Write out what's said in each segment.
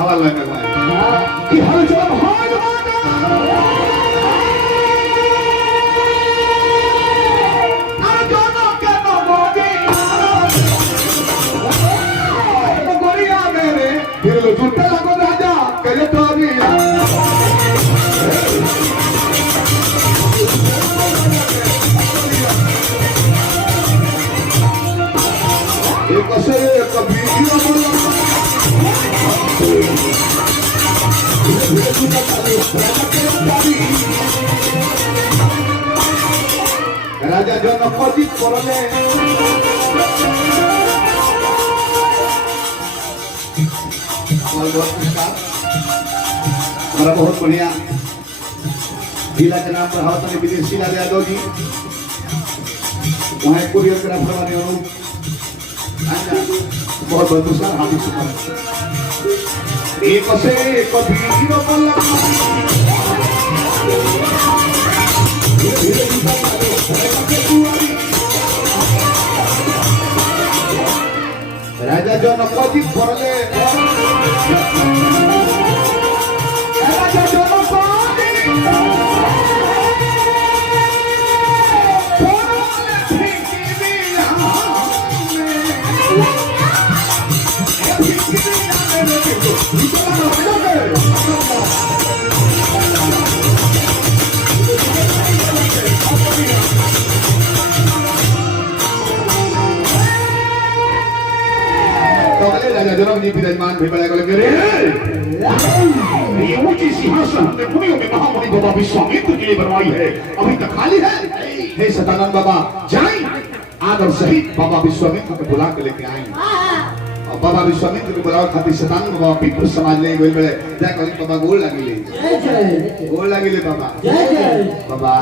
हवा लगे कि हर जब हाथ गोरिया मेरे फिर लो झूठे लगो राजा करे तो भी एक से कभी राजा जन खोजित करले हमारा बहुत बढ़िया जिला के नाम पर हाथ में विदेशी लाल यादव जी वहाँ कोरियोग्राफर वाले बहुत बहुत दूसरा हाथी सुपर एक से कभी हीरो पल्ला राजा जन खोजित करले राजा जन राजा जनक जी विराजमान भी बड़ा गले रे ये ऊंची सिंहासन हमने मुनियों में महामुनि बाबा विश्वामित्र के लिए बनवाई है अभी तक खाली है हे सदानंद बाबा जाएं आदर सहित बाबा विश्वामित्र को बुला के लेके आए और बाबा विश्वामित्र को बुलाओ खातिर सदानंद बाबा पितृ समाज ले गए बड़े जा कल बाबा गोल लागिले गोल लागिले बाबा बाबा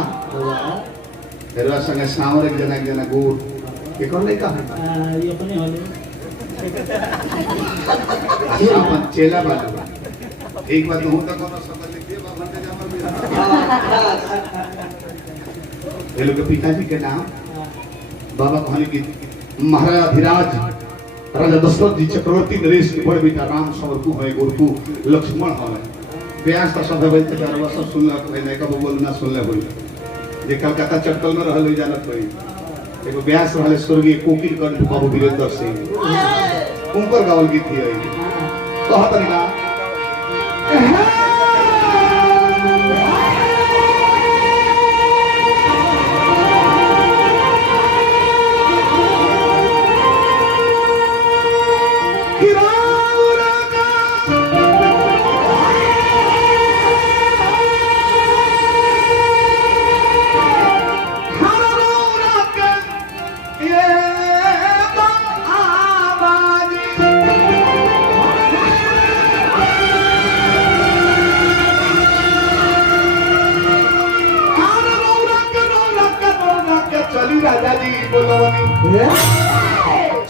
तेरा संगे सावर एक जना गोल के कौन लेका है ये अपने वाले अपन चेला वाला एक बात हूं तक कोनो शब्द लिख दिए बाबा ने जामर भी ये लोग के पिताजी के नाम बाबा कहने की महाराज अधिराज राजा दशरथ जी चक्रवर्ती नरेश के बड़े बेटा राम समरकु है गुरकु लक्ष्मण है व्यास का शब्द है तो सब सुनला नहीं का बोल ना सुनले होई जे कलकत्ता चटकल में रहल जानत होई एगो व्यास रहले स्वर्गीय कोकिल कंठ बाबू वीरेंद्र सिंह उनकर गावल गीत थी कहत ना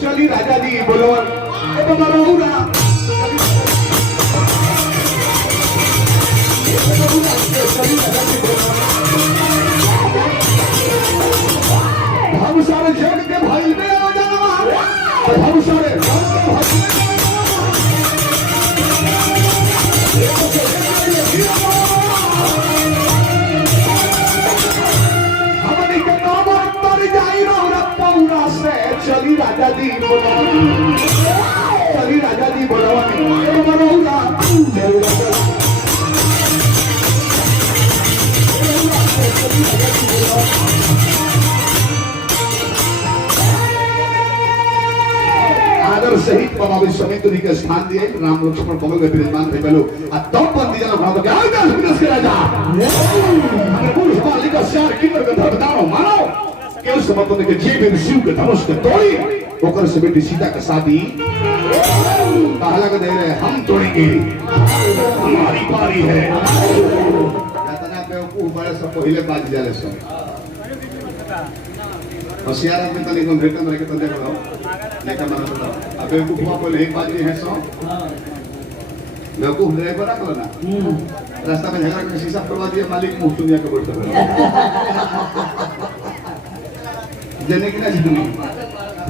चली राजा जी बोलवन एवं मरोरा हम सारे जग के भाई में आ जाना हम सारे चली राजा जी बोलवानी मरोरा आदर सहित बाबा विश्वामित्र जी के स्थान दिए राम लक्ष्मण कमल में विराजमान थे पहले आ तब बंदी जना भाव के आजा विनाश के राजा हमने पुरुष मालिक का श्यार किन्नर के धर्म दानो मानो के उस समय तो के जीव शिव के धनुष के तोड़ी ओकर से बेटी सीता का शादी कहला के दे रहे हम तोड़ेंगे हमारी पारी है यातना पे ऊ बड़े सब पहले बाज जाले सो होशियार आदमी तनी को भेट में के तो देखो लेका मन तो अबे को हुआ कोई नहीं बाज है सो बेवकूफ ड्राइवर ना करना रास्ता में झगड़ा के शीशा तोड़ दिया मालिक मुंह दुनिया के बोलते जने की ना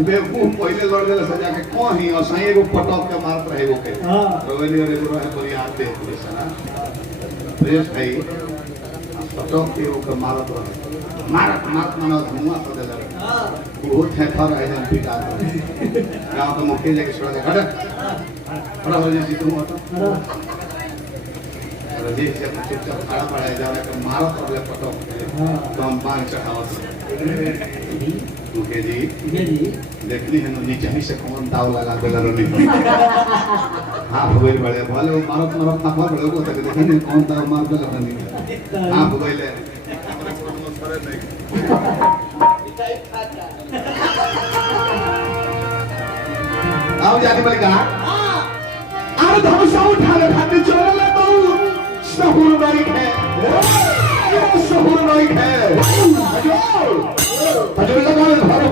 बेवकूफ पहले लड़ गए सजा के कहीं असाई एगो पटक के मारत रहे वो के रोवेली रे जो है बरियार दे पुलिस ना प्रेस भाई पटक के वो मारत रहे मारत मानो धुआं कर दे रहे वो थे थर है जन पिटा गांव तो मुखिया लेके छोड़ दे खड़ा हो जाए तुम तो रजी से चुपचाप खड़ा पड़ा है जाने के मारत और ले पटक तो हम पांच चढ़ावत मुके जी देखनी है नीचे ही से कौन दाव लगा दे लरनी हां भगोल बड़े बोले वो मारत मारत ना बड़े को तक देखनी कौन दाव मार दे लरनी हां भगोले आओ जाने वाले कहा अरे धनुषा उठा ले खाते चल ले तो सहूर नहीं है सहूर नहीं है अजो लगा ले भारो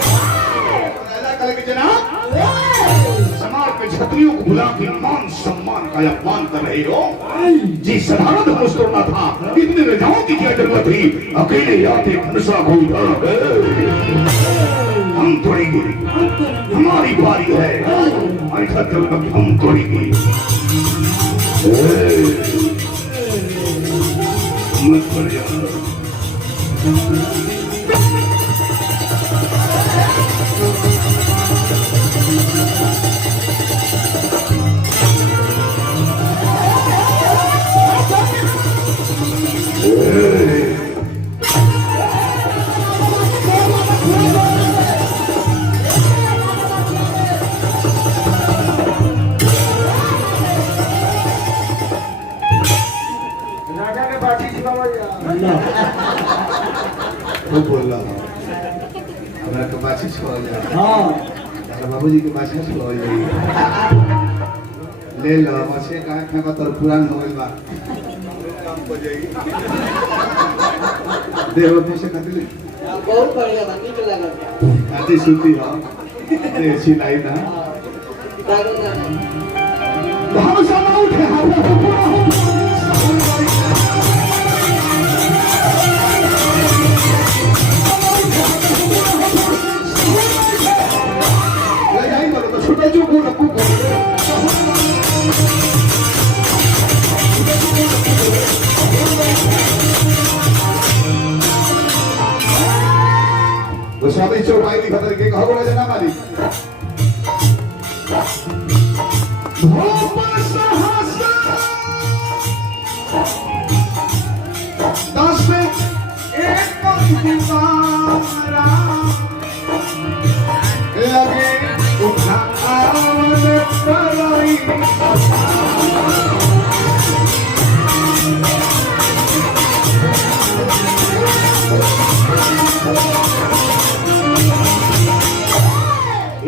राजा कल के जनाब समाज में छत्रियों को बुला के मान सम्मान का अपमान कर रहे हो जी साधारण धनुष तोड़ना था इतने राजाओं की क्या जरूरत थी अकेले आते धनुषा को हम तोड़ेंगे हमारी बारी है ऐसा जब हम तोड़ेंगे मत पड़ जाओ बोल रहा हमारा तो बाछी छोड़ जाए हाँ बाबूजी के बाछी छोड़ जाइए ले लो मछली का आँख में तो पुरान हो गई बात काम हो जाएगी देव पैसे खाते ले बहुत बढ़िया बनी तो लगा आती सूती हो ऐसी लाइन ना हम सब उठे हम स्वामी चौपाई लिखा करके कहो बोला जना मालिक दस एक लगे उठा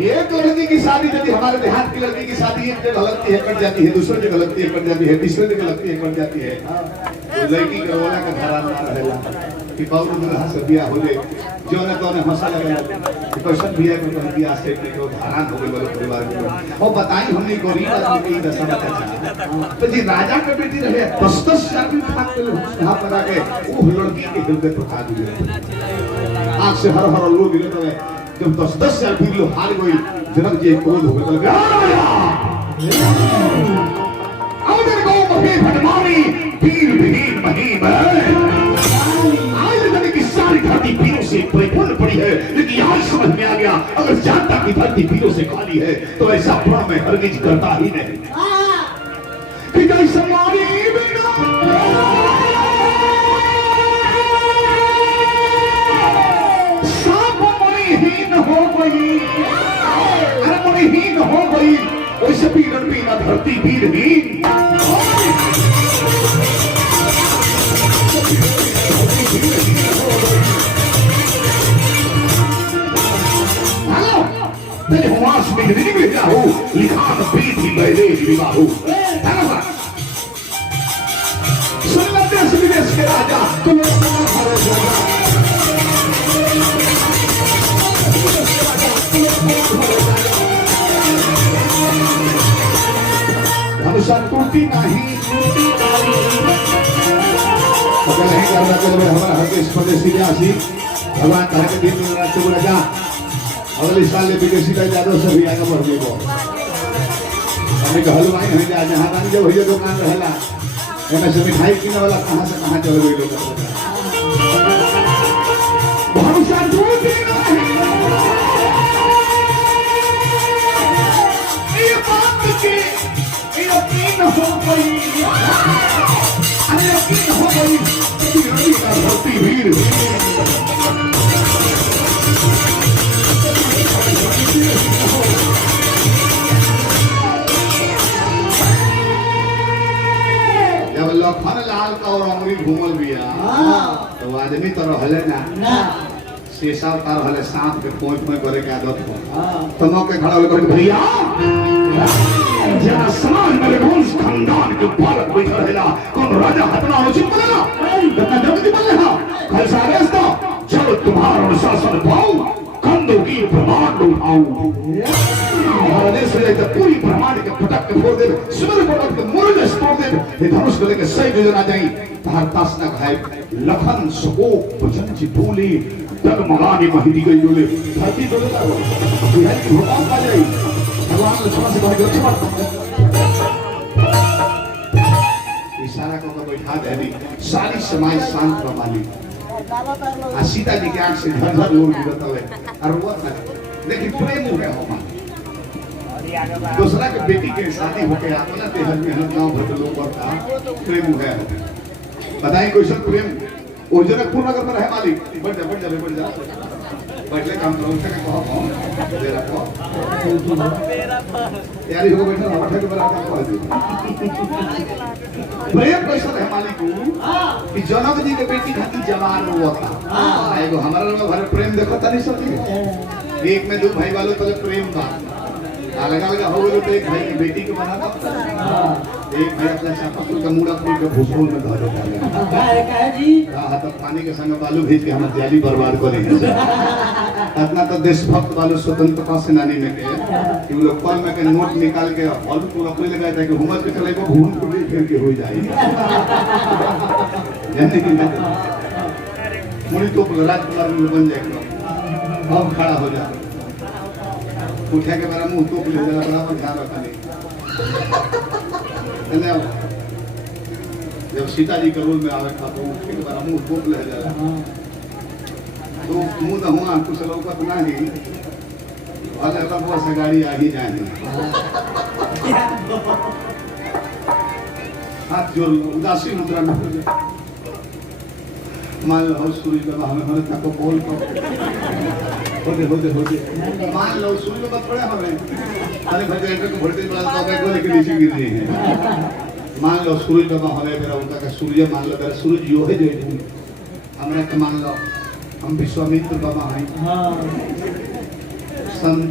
एक लड़की की शादी यदि हमारे देहात की लड़की की शादी एक जगह लगती है कट जाती है दूसरे जगह लगती है कट जाती है तीसरे जगह लगती है कट जाती है तो लड़की का रोला का धारा ना रहेला कि बाबू दुल्हा से बियाह हो जाए जो ने तो ने हंसा लगा कि कैसे बियाह को बियाह से को धारा हो गई वाले परिवार में और बताई हमने गरीब आदमी की दशा बता तो जी राजा के बेटी रहे 10-10 साल खाक पे वहां पर आके वो लड़की के हृदय पर खा दिए आंख से हर हर लो दिले तो जब 10-10 साल फिर लो हार गई जनक जी क्रोध हो गए अवधर को महे भटमारी पीर विहीन महीम आज जगह की सारी धरती पीरों से परिपूर्ण पड़ी है लेकिन यहाँ समझ में आ गया अगर जानता की धरती पीरों से खाली है तो ऐसा प्रण में हरगिज करता ही नहीं कि कैसे मारी हो गई अरे मणिहीन हो गई वैसे पीड़न पीना धरती पीड़हीन हेलो तेरे हुआस में नहीं मिल जाओ लिखान प्रीति बैले विवाहो हेलो सुन देश विदेश के राजा धनुषा टूटी नहीं वाला के में हमारा हर देश परदेसी जासी भगवान तारे के दिन में रात को राजा अगले साल ले विदेशी का जादो सभी आगे बढ़ गए हमें हलवाई है जा जहां गानी जब भैया दुकान रहला एमे से मिठाई किने वाला कहां से कहां चल गए लोग बहुत सा दूर ये बात के ये अपनी हो गई अरे अपनी हो गई तेरी का धरती भीड़ जब लखन लाल का और अमरी घूमल बिया तो आदमी तो रहले ना शेषा तार हले सांप के पोंछ में करे के आदत हो तो मौके खड़ा होकर भैया जरा समाज में वंश खानदान के बालक बैठा रहेला कौन राजा हतना हो चुप बोलेला कितना जल्दी बोले हां कल सारे तो जब तुम्हारा अनुशासन पाऊं कंधों की ब्रह्मांड उठाऊं हमारा देश में तो पूरी ब्रह्मांड के पटक के फोड़ दे सुमर पटक के मुरले तोड़ दे ये धनुष को लेकर सही योजना जाई तार तास ना खाए लखन सको वचन जी बोली डगमगानी महिदी गई बोले धरती डोले का बिहार की भूकंप आ जाई भगवान लक्ष्मण से कहे लक्ष्मण इशारा को बैठा दे सारी समाज शांत प्रमाणी सीता जी के आंख से झरझर लोग गिरता है और वो लेकिन प्रेम हो गया होगा दूसरा के बेटी के शादी होके अपना तेहर में गांव भर के लोग करता प्रेम हो गया बताइए क्वेश्चन प्रेम वो जनकपुर नगर में रहे मालिक बढ़ जा बैठले काम करो उसका कहो दे रखो तैयारी हो बैठा ना बैठे के बराबर कह प्रेम कैसा है मालिक कि जनक जी के बेटी खातिर जवान हुआ था एगो हमारा में घर प्रेम देखो तनी सती एक में दो भाई वालों तले प्रेम बा अलग अलग हो गए तो एक भाई की बेटी को बना था एक भाई अपना चापा का मुड़ा फूल के भूसोल में धर देता है काहे जी हां तो पानी के संग बालू भेज के हम दियाली बर्बाद कर देंगे इतना तो देशभक्त वालों स्वतंत्रता सेनानी में के कि लोग कल में के नोट निकाल के और पूरा कोई लगाया था कि हुमत के चले को भून को फिर के हो जाएगी यानी कि मुड़ी तो राजकुमार में बन जाएगा अब खड़ा हो जा उठा के मेरा मुंह तो ले जरा बराबर ध्यान रखना नहीं जब सीता जी के रोल में आवे था तो उठ के मेरा मुंह तो ले जरा तो मुंह तो हुआ कुछ लोग का ना ही वाले का बहुत से गाड़ी आ ही जाएगी हाथ जोड़ उदासी मुद्रा में मान लो सूर्य बाबा हमें तक बोल होते मान लो सूर्य बाबा थोड़े हमें अरे भाई को वोल्टेज बढ़ा तो बैठ लेके नीचे गिर रही है मान लो सूर्य बाबा हमें मेरा उनका का सूर्य मान लो मेरा सूरज यो है जो हमरा के मान लो हम विश्वामित्र बाबा हैं संत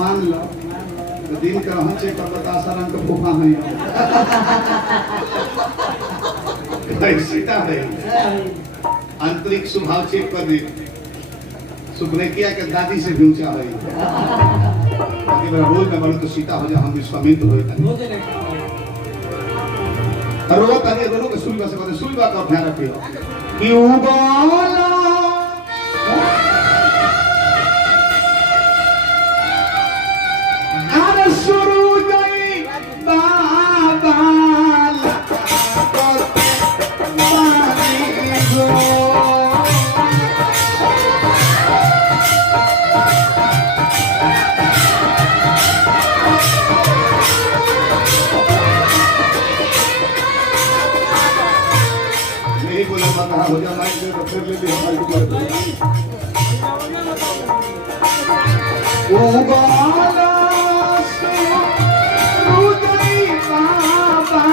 मान लो तो दिन का हम चेक कर बता सारंग का फूफा है सीता है आंतरिक स्वभाव चेक कर दे सुप्रेकिया के दादी से भी ऊंचा है ताकि मेरा रोल में बढ़ो तो सीता हो जा हम विश्वामित्र हो जाए और वो ताकि दोनों के सुलबा से कहते सुलबा का ध्यान रखियो क्यों बोला अरे शुरू गई बाबा हो जा माइक से तो फिर लेते हैं ओ गाला से रुदई बाबा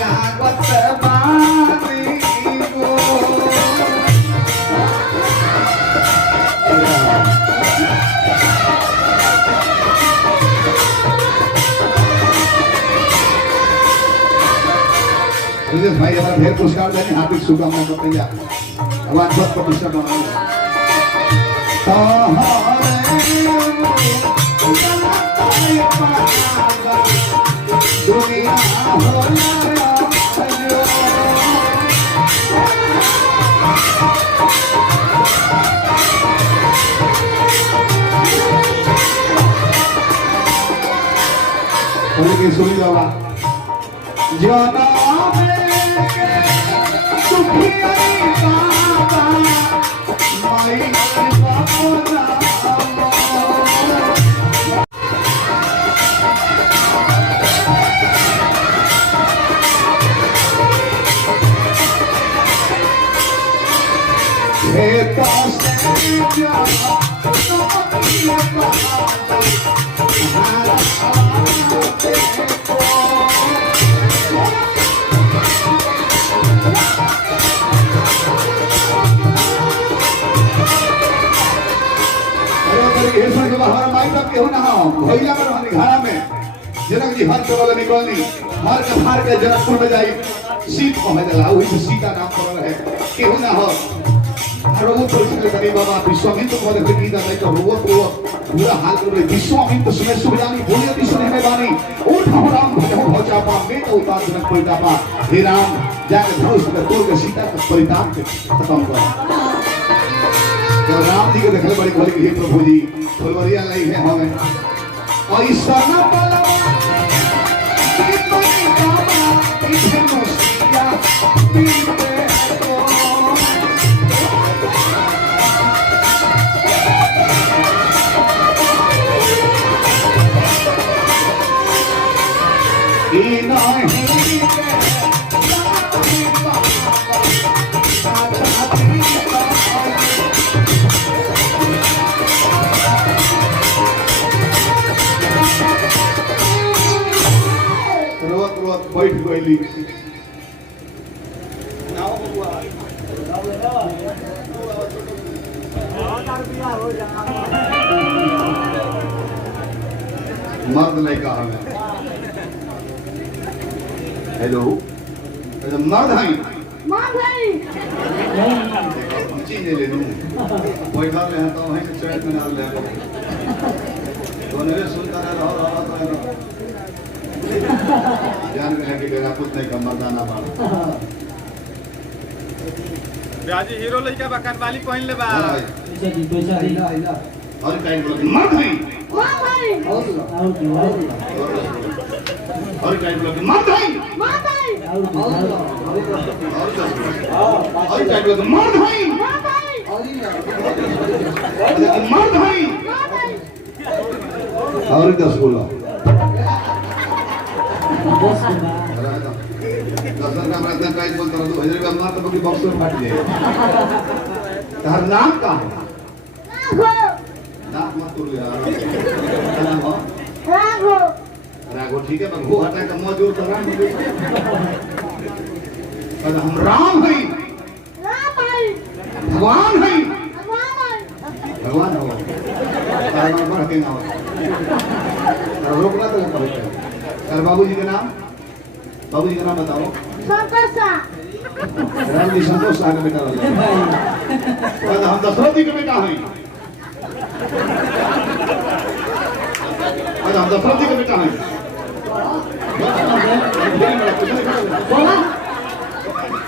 लागत बानी गो मुझे भाई हमारा ढेर पुरस्कार देने हार्दिक शुभकामनाएं करते हैं भगवान बहुत प्रतिष्ठा बनाए दुनिया लेकिन सुनी बाबा जाना सुखिया बाबा माई बाबा जनक जी हर केवल निकलनी हर के फार के जनकपुर में जाई सीत कहे देला वही से सीता नाम पड़ल है केहू ना हो रोगो परिस्थिति करी बाबा विश्वामित्र को देख की दा तो रोगो पूरा हाल कर विश्वामित्र समय सुजानी बोलियो ती सुने में बानी उठ हम राम भजो भजा पा में तो उतार जनक पलटा पा हे राम जाके धनुष के तोड़ के सीता का परिताप के खत्म कर जब राम जी को देखले बड़ी बोली हे प्रभु जी फुलवरिया लाई है हमें ऐसा ना पलवा कि कोई बाबा इधर मुसिया पीते को बैठ गई मर्द नहीं कहा हेलो मर्द है चीज ले लूं बैठा ले तो वहीं से चैन में डाल ले दोनों सुनता रहो जान के लगे मेरा कुछ नहीं कम मर्दाना बाल ब्याजी हीरो लइका बकन वाली पहन ले बा और काई बोल मर्द है और काई बोल मर्द है और काई बोल मर्द है मर्द है और 10 बोलो दर्शन का प्रश्न काई बोलता रहो 2000 का मार तो बॉक्स में फाट जाए तार नाम का है नाम मत करो यार क्या नाम हो राघव ठीक है पर वो हटा के मौजूद तो राम पर हम राम है भगवान है भगवान हो तार नाम पर के नाम रोकना तो पड़ेगा सर बाबूजी का नाम बताओ राम जी संतोष शाह का बेटा हम दशरथ जी के बेटा हैं हम दशरथ जी के बेटा हैं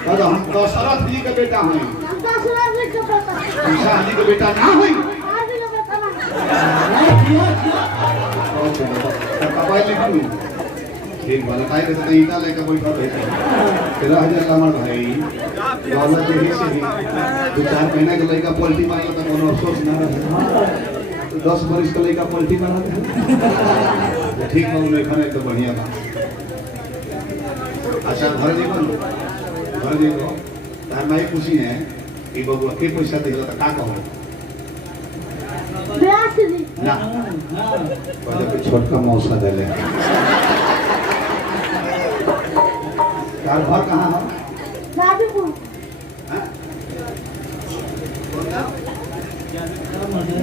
हम दशरथ जी के बेटा हैं शाह जी के बेटा ना हैं ठीक वाला काय कहते हैं इटा लेकर बैठा रहता है तेरा हजार कमर भाई वाला देही से ही 2-4 महीना के लड़का पलटी मारला तो कोनो अफसोस ना रहे 10 बरिस के लड़का पलटी मारा ठीक है उन्हें खाने तो बढ़िया बा अच्छा घर देखो तार भाई खुशी है कि बबुआ के पैसा देला तो का कहो ना पहले छोटका मौसा देले तार घर कहाँ है जादूपुर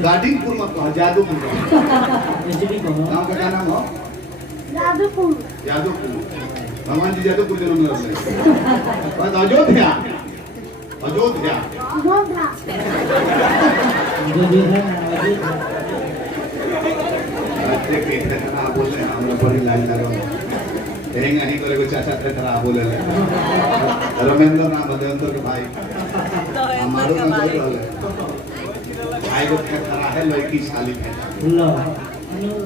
गाजीपुर मत कहो जादूपुर नाम का क्या नाम हो जादूपुर भगवान जी जादूपुर जन्म ले अयोध्या बोल रहे हम बड़ी लाइन लगा कहेंगे नहीं करे चाचा थे तरह बोले रमेंद्र नाम भदेंद्र के भाई हमारो नाम बोल रहे भाई को खरा है लड़की साली है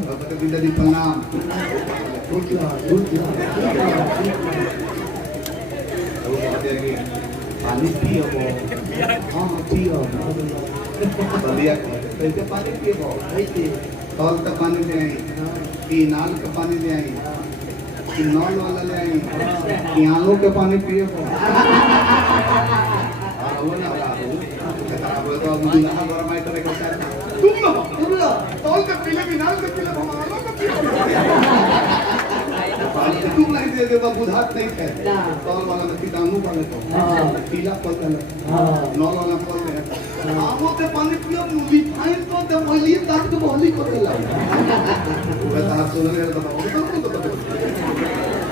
तो पिताजी प्रणाम पानी पियो हाँ पियो बढ़िया कैसे पानी पियो कैसे तौल का पानी ले आई कि नाल का पानी ले आई कि नॉल वाला ले आई कि आलू का पानी पियो तुम लो तौल का पीले भी नाल का पीले हम आलू का पियो तुम नहीं दे देगा बुझात नहीं है तौल वाला में कीटाणु वाले तो पीला पल है नॉल वाला पल है आमो के पानी पियो रिफाइन तो दे मोली तक तो मोली को देला बता सुन रे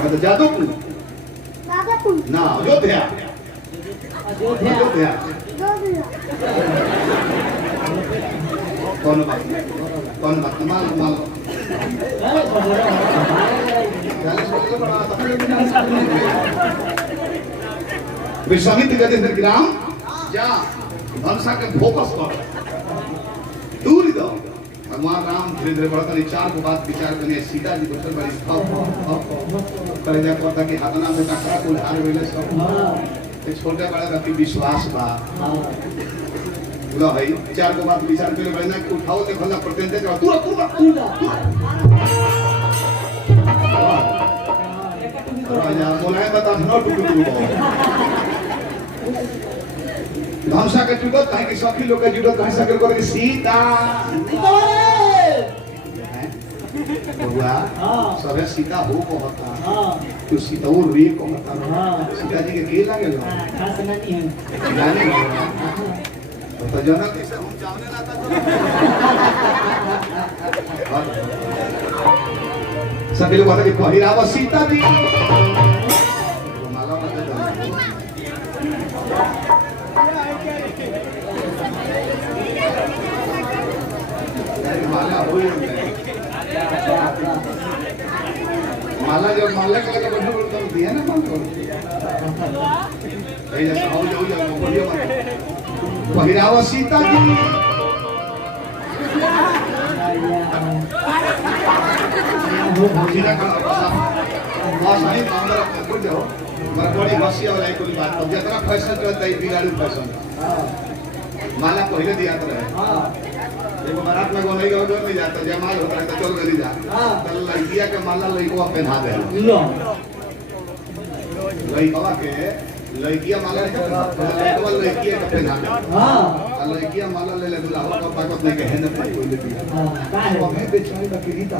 तो जादवपुर जादवपुर ना अयोध्या अयोध्या कौन बात माल विश्वामित्र कहते थे ग्राम जा धनुषा के फोकस कर दूर दो भगवान राम धीरे धीरे बढ़ता नहीं चार को बात विचार करने सीता जी दूसरे बारी करेजा करता कि हाथना में कटरा को हार वेले सब छोटे बड़े रखी विश्वास बा बोला भाई विचार को बात विचार के बड़े ना कि उठाओ ते खला प्रत्यंत कर तुरंत राजा बोलाए बता न टुकु धनुषा के टुकत काहे कि सखी लोग के जुटत काहे सकर करे सीता बउआ सबे सीता हो कहता तो सीता और रे कहता सीता जी के लागेल खास नहीं है जाने तो जनक ऐसे हम चावने ना था सभी लोग कहते कि पहिरावा सीता जी माला मत दो माला हो माला जब माला का लगा बढ़ो तो दिया ना माल को ऐसा हो जाओ बोलियो मत पहिरावा सीता जी सीता का बस नहीं अंदर बोल जाओ मगर बड़ी हंसी वाला एक बात अब जितना फैशन चलता है बिगाड़ू फैशन माला पहले दिया तो रहे देखो बारात में को नहीं गयो नहीं जाता जयमाल होता है तो चल गई जा कल लड़किया के माला लड़को पहना दे लड़का के लड़किया माला लड़का लड़किया के पहना दे हां लड़किया माला ले ले दूल्हा को ताकत नहीं कहे न कोई ले दिया वो मैं बेचारी का रीता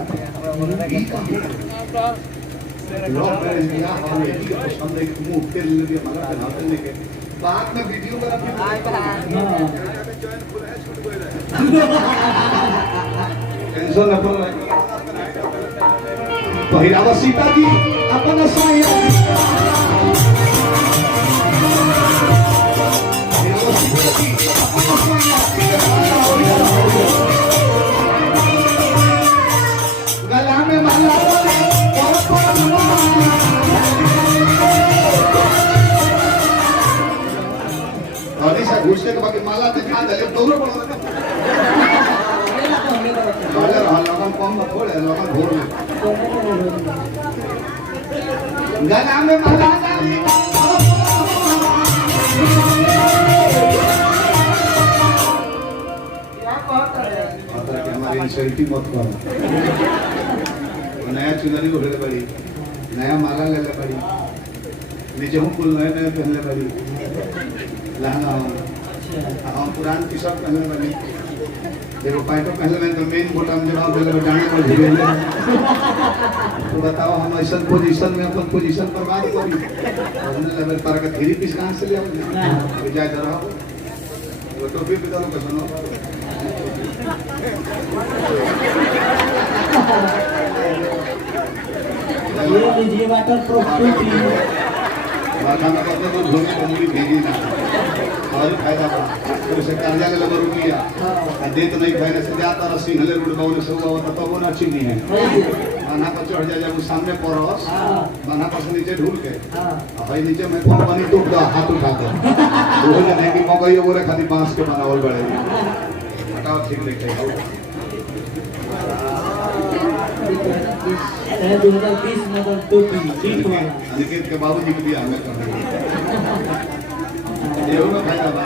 लोग मेरे दिया और लड़की के पसंद है कि मुंह के ले दिया माला पहना देने के बाद में वीडियो बना टेंशन न करो पहिरावा सीता जी अपन साया पहिरावा सीता जी अपन साया गला में माला और ऐसा घुसने के बाद माला दिखा दे दोनों पड़े लगन कम न थोड़े लगन भोर में गला में माला डाली हमारी इंसल्टी मत करो नया चुनरी को ले बड़ी नया माला ले ले बड़ी नीचे हूँ कुल नए नए पहन ले बड़ी लहंगा हम पुरान टी शर्ट पहनले बनी देखो पैंटो पहनले में तो मेन बटन जवाब देले जाने पर भिड़े तो बताओ हम ऐसा पोजीशन में अपन पोजीशन बर्बाद करी हमने लेवल पर के थ्री पीस कहां से ले आओ जाए जरा वो टोपी पे डालो सुनो ये लीजिए वाटर प्रूफ टोपी माथा में कहते तो धोने को मुड़ी भेजी ना और फायदा बा तो से कर्जा के लगे रुपया दे तो नहीं फायदा से जाता रसी हले रोड बाउल से हुआ तो वो ना चीनी है माना पर चढ़ जा जब सामने परस माना पर से नीचे ढूल के भाई नीचे में कौन पानी टूट गया हाथ उठा दे वो नहीं कि मकई ओरे खाली बांस के बनावल बड़े हटाओ ठीक लिखे 2020 मॉडल टोपी जीत वाला अनिकेत के बाबूजी के बियाह में कर ये ना फायदा बा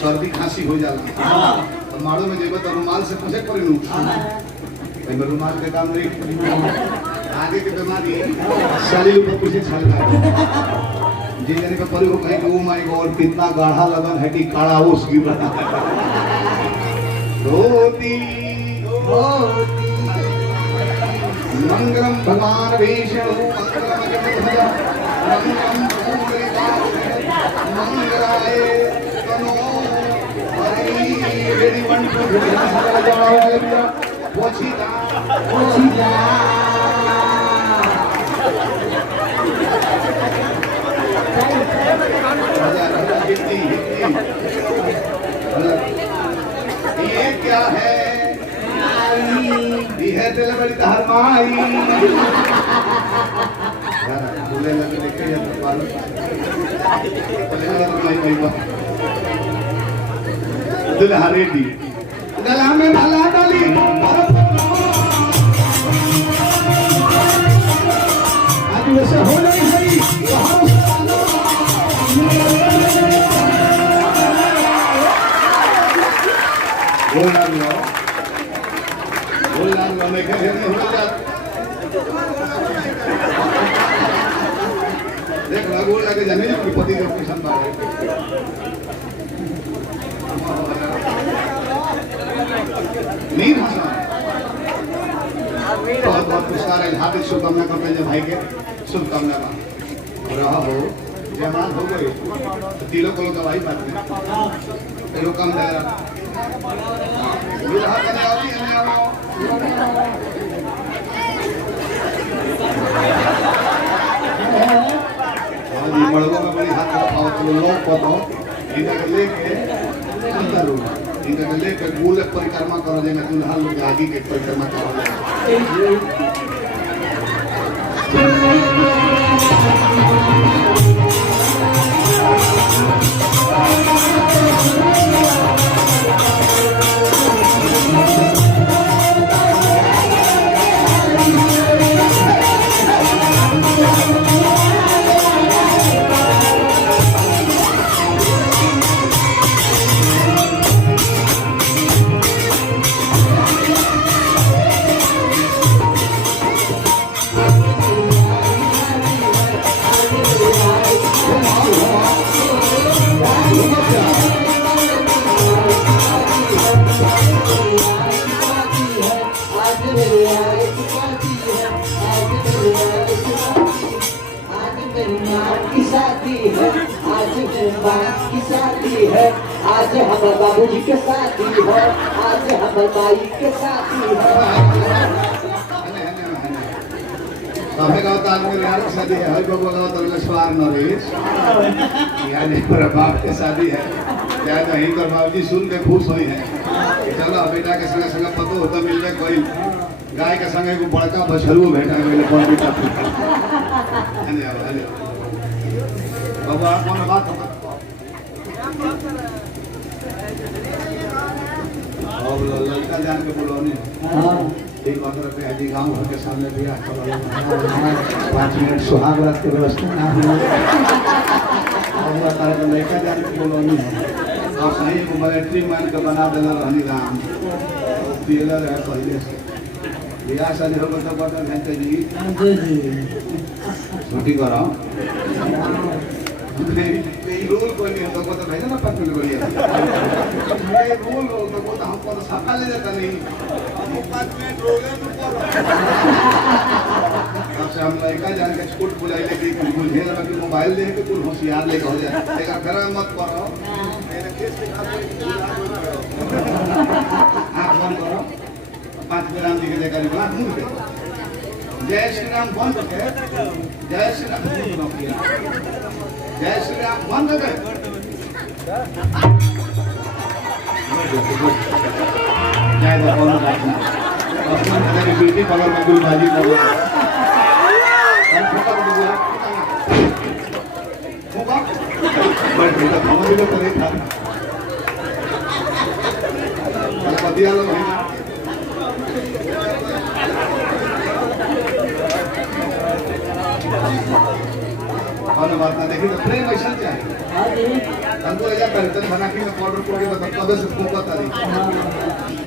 सर्दी खांसी हो जाला हां तो मारो में जेबे तो रुमाल से पूछे करी नु भाई रुमाल के काम नहीं आगे की बीमारी शरीर ऊपर पीछे छल रहा जी जाने का परी को कहे कि ओ माय गॉड कितना गाढ़ा लगन है कि काला ओस गिर रहा रोती रोती मंगलम भगवान विष्णु मंगलम जगद्ध्वज मंगलम भूरिदास मंगलाय तनो हरि रेडी 1 2 3 सारा जाना हो गया पोछीदा पोछीदा ये क्या है ये है दिल बड़ी धर्माई बोले लगे देखे या तो पाल दिल हरे दी गला में माला डाली आज वैसे हो नहीं है बोल लो मैं कह रही हूँ देख रघु लगे जाने की पति का ऑपरेशन बारे नहीं हंसा बहुत बहुत पुरस्कार है हार्दिक शुभकामना करते हैं भाई के शुभकामना का रहा हो जयमाल हो गए तिलों को लोग भाई बात में लोग कम दे रहा मड़गों में बड़ी हाथ रखा तो लोग पतो इधर लेके अंदर इधर लेके गोल परिक्रमा करो देना दुल्हा लोग आगे के परिक्रमा करो आज हम बाबूजी के साथ ही है आज हम माई के साथ ही है हमें गाँव का आदमी यार की शादी है हर को गाँव तो लक्ष्मण नरेश यानी मेरा बाप की शादी है क्या नहीं तो बाबूजी सुन के खुश हुई है चलो बेटा के संग संग पतो होता मिल जाए कोई गाय के संग को बड़का बछरू बेटा मेरे कौन बेटा बाबा आप कौन बात और लड़का जान के बोलो एक बात रखे हाजी गांव घर के सामने दिया 5 मिनट सुहाग रात की व्यवस्था ना हो और बता लड़का जान के बोलो नहीं और सही को मिलिट्री मैन के बना देना रहनी राम पीलर है पहले से बियाह शादी हो तो पता घंटे जी छुट्टी करो रूल कोई नहीं होता तो भाई ना पत्नी को लिया ये रूल हो तो हमको तो सफा ले जाता नहीं हम 5 मिनट रोगे अब से हम लड़का जान के छूट बुलाई लेके कुछ भेल में मोबाइल दे के कुछ होशियार लेके हो जाए एक घर मत करो मेरे केस के आप बंद करो 5 ग्राम जी के लेकर निकला जय श्री राम बंद करके जय श्री राम जय श्री राम बंद कर जय भगवान रखना अपना मेरी बेटी बगल में गुरु बाजी कर मैं बेटा हमारे को करे था पतिया लोग और बात ना देखी तो प्रेम ऐसा चाहिए हाँ जी हमको ऐसा करते बना के पाउडर को के तो कब से फूकता नहीं